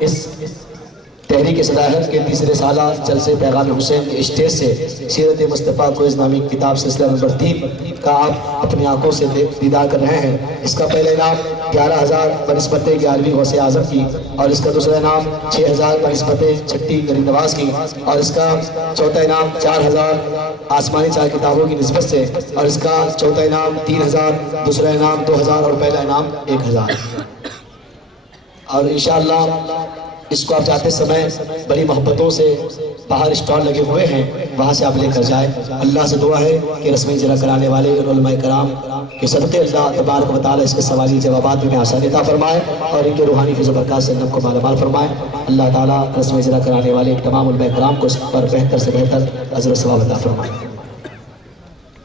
اس تحریک صداحت کے تیسرے سالہ جلسے پیغام حسین کے اسٹیج سے سیرت مصطفیٰ کوئز نامی کتاب سلسلہ نمبر 3 کا آپ اپنی آنکھوں سے دیدار کر رہے ہیں۔ اس کا پہلا انعام 11,000 بنسبت 11ویں غوث اعظم کی، اور اس کا دوسرا انعام 6,000 بنسبت 6ٹھی غریب نواز کی، اور اس کا چوتھا انعام 4,000 آسمانی 4 کتابوں کی نسبت سے، اور اس کا چوتھا انعام 3,000، دوسرا انعام 2,000 اور پہلا انعام 1,000۔ اور انشاءاللہ اس کو آپ جاتے سمے بڑی محبتوں سے باہر اسٹال لگے ہوئے ہیں، وہاں سے آپ لے کر جائیں۔ اللہ سے دعا ہے کہ رسم اجرا کرانے والے علماء کرام کے صدقے اللہ تبارک و تعالی اس کے سوالی جوابات میں آسانی عطا فرمائے اور ان کے روحانی فیض و برکات سے نب کو مالا مال فرمائے۔ اللہ تعالیٰ رسم اجرا کرانے والے تمام علماء کرام کو اس پر بہتر سے بہتر اجر و ثواب عطا فرمائے۔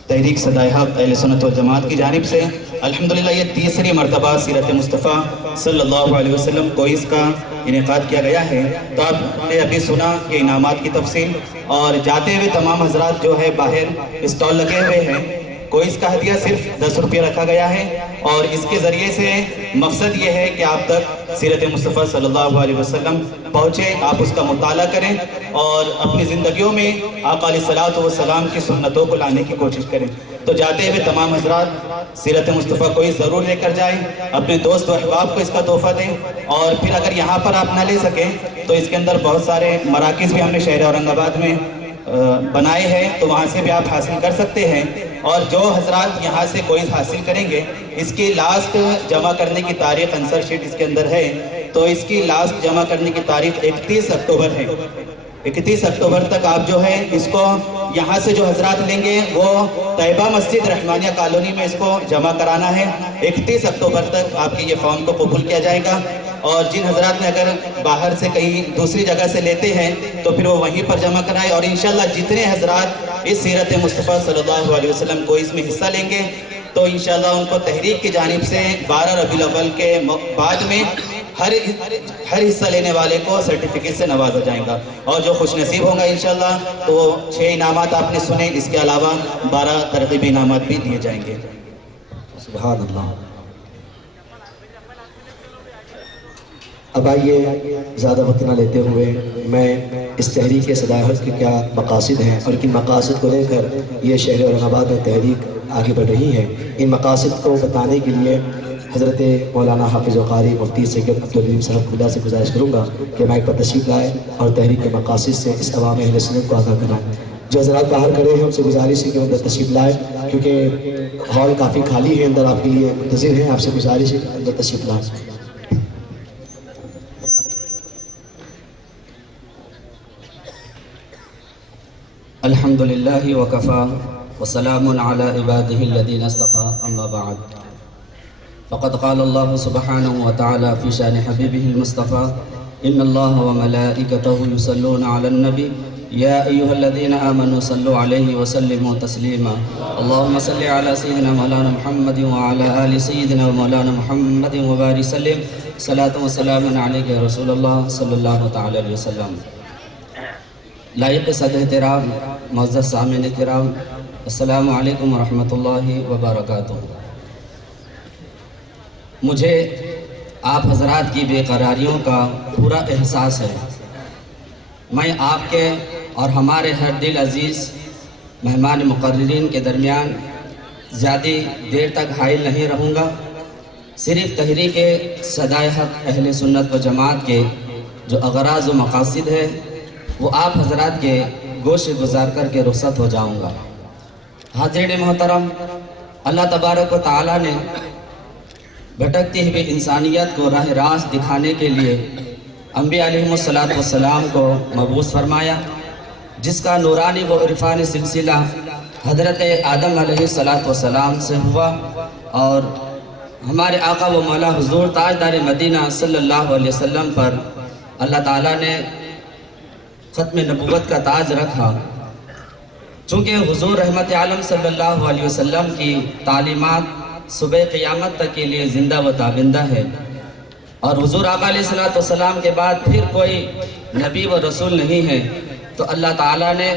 تحریک صداحت اہل سنت والجماعت کی جانب سے الحمدللہ یہ تیسری مرتبہ سیرت مصطفیٰ صلی اللہ علیہ وسلم کوئز کا انعقاد کیا گیا ہے۔ تو آپ نے ابھی سنا کہ انعامات کی تفصیل، اور جاتے ہوئے تمام حضرات جو ہے باہر اسٹال لگے ہوئے ہیں۔ کوئز کا ہدیہ صرف 10 روپیہ رکھا گیا ہے، اور اس کے ذریعے سے مقصد یہ ہے کہ آپ تک سیرت مصطفیٰ صلی اللہ علیہ وسلم پہنچے، آپ اس کا مطالعہ کریں اور اپنی زندگیوں میں آقا علیہ الصلوۃ والسلام کی سنتوں کو لانے کی کوشش کریں۔ تو جاتے ہوئے تمام حضرات سیرت مصطفیٰ کوئز ضرور لے کر جائیں، اپنے دوست و احباب کو اس کا تحفہ دیں، اور پھر اگر یہاں پر آپ نہ لے سکیں تو اس کے اندر بہت سارے مراکز بھی ہم نے شہر اورنگ آباد میں بنائے ہیں، تو وہاں سے بھی آپ حاصل کر سکتے ہیں۔ اور جو حضرات یہاں سے کوئز حاصل کریں گے، اس کی لاسٹ جمع کرنے کی تاریخ آنسر شیٹ اس کے اندر ہے، تو اس کی لاسٹ جمع کرنے کی تاریخ 31 اکتوبر ہے۔ 31 اکتوبر تک آپ جو ہے اس کو یہاں سے جو حضرات لیں گے وہ طیبہ مسجد رحمانیہ کالونی میں اس کو جمع کرانا ہے۔ 31 اکتوبر تک آپ کے یہ فارم کو قبول کیا جائے گا، اور جن حضرات نے اگر باہر سے کہیں دوسری جگہ سے لیتے ہیں تو پھر وہ وہیں پر جمع کرائے، اور انشاءاللہ جتنے حضرات اس سیرت مصطفیٰ صلی اللہ علیہ وسلم کو اس میں حصہ لیں گے تو انشاءاللہ ان کو تحریک کی جانب سے 12 ربیع الاول کے بعد میں ہر حصہ لینے والے کو سرٹیفکیٹ سے نوازا جائے گا، اور جو خوش نصیب ہوں گا انشاءاللہ تو 6 انعامات آپ نے سنے، اس کے علاوہ 12 ترغیبی انعامات بھی دیے جائیں گے۔ سبحان اللہ۔ اب آئیے زیادہ وقت نہ لیتے ہوئے میں اس تحریک صداحت کے کیا مقاصد ہیں اور کن مقاصد کو لے کر یہ شہر اورنگ آباد میں تحریک آگے بڑھ رہی ہے، ان مقاصد کو بتانے کے لیے حضرت مولانا حافظ و قاری مفتی سید عبدالعلیم صاحب خدا سے گزارش کروں گا کہ مائک پر تشریف لائے اور تحریک کے مقاصد سے اس عوام اہل سنت کو آگاہ کرائیں۔ جو حضرات باہر کھڑے ہیں ان سے گزارش ہے کہ اندر تشریف لائے، کیونکہ ہال کافی خالی ہے، اندر آپ کے لیے منتظر ہیں، آپ سے گزارش ہے کہ اندر تشریف لائیں۔ الحمدللہ وکفا وسلام علی عبادہ الذین اصطفى اما بعد فقد قال اللہ سبحانہ وتعالی فی شان حبیبہ المصطفى ان اللہ وملائکتہ یصلون علی النبی یا ایہا الذین آمنوا صلوا علیہ وسلموا تسلیما اللہم صلی علی سیدنا مولانا محمد وعلی آل سیدنا مولانا محمد وبارک سلم صلاة و سلام علیک رسول اللہ صلی اللہ تعالی علیہ وسلم۔ لائق صدر احترام، معزز سامعین کرام، السلام علیکم ورحمۃ اللہ وبرکاتہ۔ مجھے آپ حضرات کی بے قراریوں کا پورا احساس ہے۔ میں آپ کے اور ہمارے ہر دل عزیز مہمان مقررین کے درمیان زیادہ دیر تک حائل نہیں رہوں گا، صرف تحریک صداحت اہل سنت و جماعت کے جو اغراض و مقاصد ہے وہ آپ حضرات کے گوش گزار کر کے رخصت ہو جاؤں گا۔ حاضرین محترم، اللہ تبارک و تعالیٰ نے بھٹکتی ہوئی انسانیت کو راہ راست دکھانے کے لیے انبیاء علیہ السلام کو مبعوث فرمایا، جس کا نورانی و عرفانی سلسلہ حضرت آدم علیہ السلام سے ہوا، اور ہمارے آقا و مولا حضور تاجدار مدینہ صلی اللہ علیہ وسلم پر اللہ تعالیٰ نے ختم نبوت کا تاج رکھا۔ چونکہ حضور رحمت عالم صلی اللہ علیہ وسلم کی تعلیمات صبح قیامت تک کے لیے زندہ و تابندہ ہے، اور حضور آقا علیہ السلام کے بعد پھر کوئی نبی و رسول نہیں ہے، تو اللہ تعالیٰ نے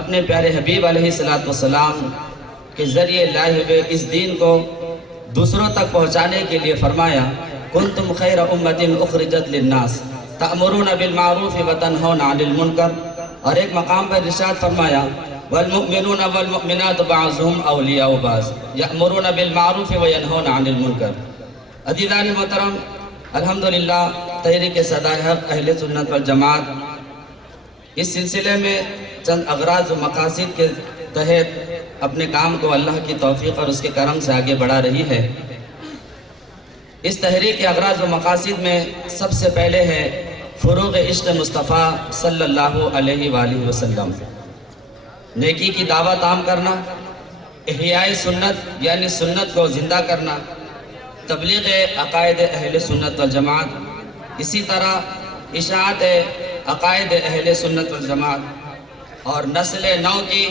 اپنے پیارے حبیب علیہ السلام کے ذریعے لائے ہوئے اس دین کو دوسروں تک پہنچانے کے لیے فرمایا کنتم خیر امت اخرجت للناس، तअमुरून बिल मारूफ व तनहौना अनिल मुनकर। और एक मकाम पर इरशाद फरमाया वल मुमिनून वल मुमिनात बअज़ुहुम औलियाउ बाज़ यअमुरून बिल मारूफ व यनहौना अनिल मुनकर। अज़ीज़ान मोहतरम, अल्हम्दुलिल्लाह तहरीक सदाए हक़ अहले सुन्नत वल जमात इस सिलसिले में चंद अगराज़ व मकासिद के तहत अपने काम को अल्लाह की तौफीक और उसके करम से आगे बढ़ा रही है। इस तहरीक के अगराज़ व मकासिद में सबसे पहले है फ़ुरूग़ इश्क़ मुस्तफ़ा सल्लल्लाहु अलैहि वसल्लम, नेकी की दावत आम करना, इहयाए सुन्नत यानी सुन्नत को ज़िंदा करना, तबलीग़ अक़ायद अहले सुन्नत वल जमात, इसी तरह इशाअत अक़ायद अहले सुन्नत वल जमात और नस्ल नौ की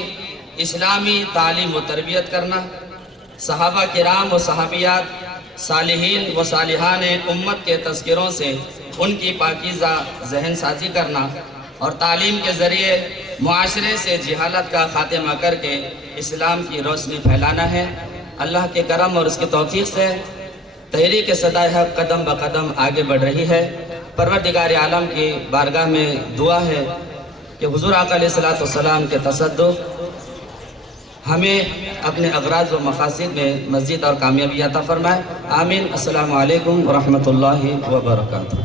इस्लामी तालीम व तरबियत करना, सहाबा किराम व सहाबियात, सालिहीन व सालिहान उम्मत के तज़किरों से उनकी पाकीज़ा जहन साजी करना और तालीम के ज़रिए मुआशरे से जहालत का ख़ात्मा करके इस्लाम की रोशनी फैलाना है। अल्लाह के करम और उसकी तौफीक से तहरीक सदाए हक़ कदम ब कदम आगे बढ़ रही है। परवरदिगार आलम की बारगाह में दुआ है कि हुज़ूर आका अलैहिस्सलातु वस्सलाम के तसद्दुक़ हमें अपने अगराज़ व मकासिद में मज़ीद और कामयाबी अता फ़रमाए। आमीन। अस्सलामु अलैकुम व रहमतुल्लाहि व बरकातुहू।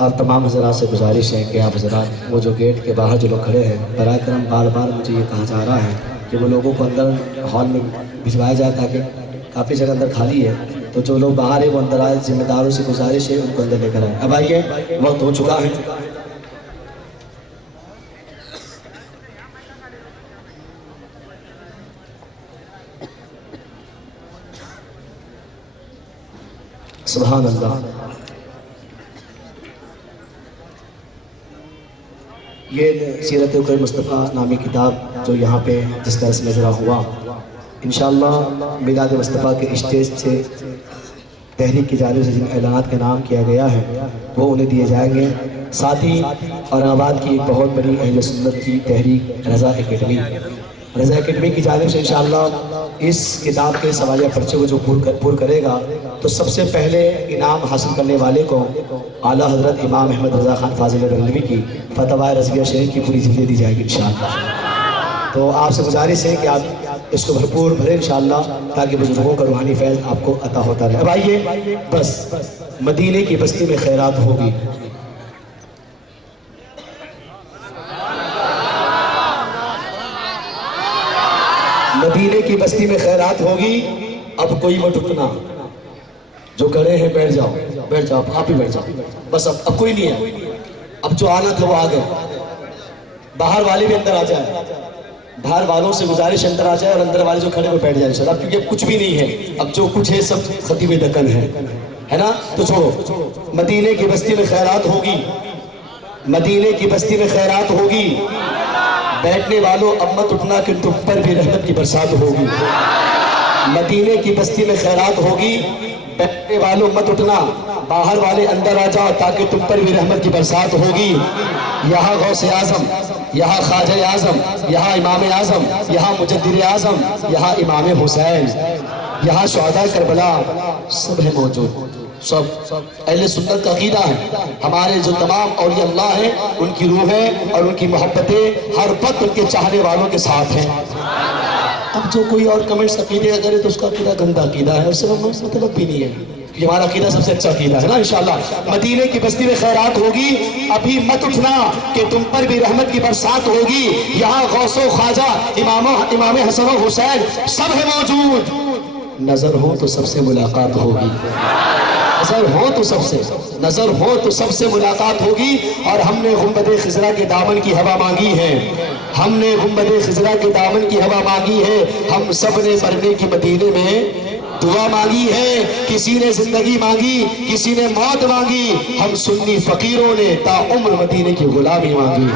आप तमाम हज़रात से गुजारिश है कि आप हज़रात वो जो गेट के बाहर जो लोग खड़े हैं, बराए करम बार बार मुझे ये कहा जा रहा है कि वो लोगों को अंदर हॉल में भिजवाया जाए ताकि काफ़ी जगह अंदर खाली है, तो जो लोग बाहर है वो अंदर आए। जिम्मेदारों से गुजारिश है उनको अंदर लेकर आए। अब आइए, वक्त हो चुका है। सुभान अल्लाह। ये सीरत मुस्तफ़ा नामी किताब जो यहाँ पे जिस तरह से नजरा हुआ, इंशाअल्लाह मिलाद मुस्तफ़ा के स्टेज से तहरीक की जानिब से जिन ऐलानात का नाम किया गया है वो उन्हें दिए जाएंगे। साथ ही औरंगाबाद की एक बहुत बड़ी अहले सुन्नत की तहरीक रज़ा एकेडमी की जानिब से इंशाअल्लाह इस किताब के सवालिया पर्चे को जो पूर करेगा तो सबसे पहले इनाम हासिल करने वाले को आला हज़रत इमाम अहमद रज़ा खान फाजिल बरेलवी की फतवा रज़विया शरीफ की पूरी जिल्द दी जाएगी इंशाअल्लाह। तो आपसे गुजारिश है कि आप इसको भरपूर भरें इंशाअल्लाह, ताकि बुजुर्गों का रूहानी फैज़ आपको अता होता रहे। अब आइए, बस मदीने की बस्ती में खैरात होगी। मदीने की बस्ती में खैरात होगी। अब कोई मत उठना, जो खड़े हैं बैठ जाओ, आप ही बैठ जाओ बस। अब कोई नहीं है, अब जो आना था वो आ गए। बाहर वाले भी अंदर आ जाए, बाहर वालों से गुजारिश अंदर आ जाए और अंदर वाले जो खड़े वो बैठ जाए इंशाअल्लाह, क्योंकि अब कुछ भी नहीं है। अब जो कुछ है सब खतीब दक्कन है ना, तो छोड़ो। मदीने की बस्ती में खैरात होगी, मदीने की बस्ती में खैरात होगी। बैठने वालों अब मत उठना कि तुम पर भी रहमत की बरसात होगी। मदीने की बस्ती में खैरात होगी। बैठने वालों मत उठना, बाहर वाले अंदर आ जाओ ताकि तुम पर भी रहमत की बरसात होगी। यहाँ गौसे आज़म, यहाँ ख्वाजा आज़म, यहाँ इमाम आज़म, यहाँ मुजद्दिद आज़म, यहाँ इमाम हुसैन, यहाँ शुहदा करबला सब है मौजूद। सब अहले सुन्नत का अक़ीदा है। हमारे जो तमाम औलिया अल्लाह हैं उनकी रूहें और उनकी मोहब्बतें हर वक्त उनके चाहने वालों के साथ हैं। अब जो कोई और कमेंट्स अक़ीदे का करे तो उसका अक़ीदा गंदा अक़ीदा है, उससे मतलब भी नहीं है, क्योंकि हमारा अक़ीदा सबसे अच्छा अक़ीदा है ना। इंशाअल्लाह मदीने की बस्ती में खैरात होगी। अभी मत उठना कि तुम पर भी रहमत की बरसात होगी। यहाँ गौसो ख्वाजा इमाम हसन और हुसैन सब है मौजूद। नजर हो तो सबसे मुलाकात होगी, नजर हो तो सबसे मुलाकात होगी। और हमने गुंबद खिजरा के दामन की हवा मांगी है, हमने गुंबद खिजरा के दामन की हवा मांगी है। हम सब ने मरने की मदीने में दुआ मांगी है। किसी ने जिंदगी मांगी, किसी ने मौत मांगी। हम सुन्नी फकीरों ने ताउम्र मदीने की गुलामी मांगी।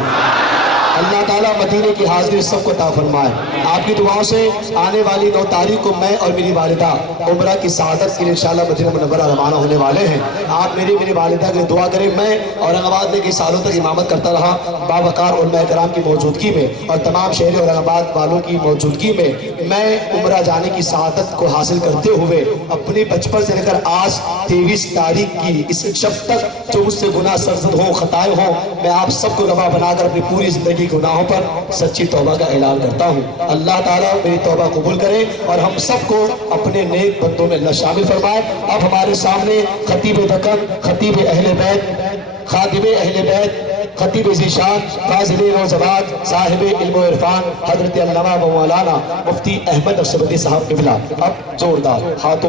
अल्लाह ताला मदीने की हाजिरी सबको अता फरमाए। आपकी दुआओं से आने वाली 9 तारीख को मैं और मेरी वालिदा उम्रा की सआदत के लिए इंशाअल्लाह मदीना मुनव्वरा रवाना होने वाले हैं। आप मेरी वालिदा के लिए दुआ करें। मैं औरंगाबाद में कई सालों तक इमामत करता रहा, बावकार उलमा कराम की मौजूदगी में और तमाम शहर औरंगाबाद वालों की मौजूदगी में मैं उम्रा जाने की सआदत को हासिल करते हुए अपने बचपन से लेकर आज 23 तारीख की इस शब तक जो मुझसे गुनाह सरजद हो, खताएं हो, मैं आप सबको गवाह बनाकर अपनी पूरी जिंदगी गुनाहों पर सच्ची तौबा का ऐलान करता हूँ। अल्लाह ताला मेरी तौबा कबूल करे और हम सबको अपने नेक बंदों में अल्लाह शामिल फरमाए। अब हमारे सामने खतीब दक्कन, खतीब अहले बैत, खादिम अहले बैत, खतीब ज़ीशान, फाज़िल रोज़ाबाद, साहिब इल्म व इरफान हज़रत अल्लामा व मौलाना मुफ्ती अहमद नक्शबंदी साहब क़िबला अब जोरदार हाथों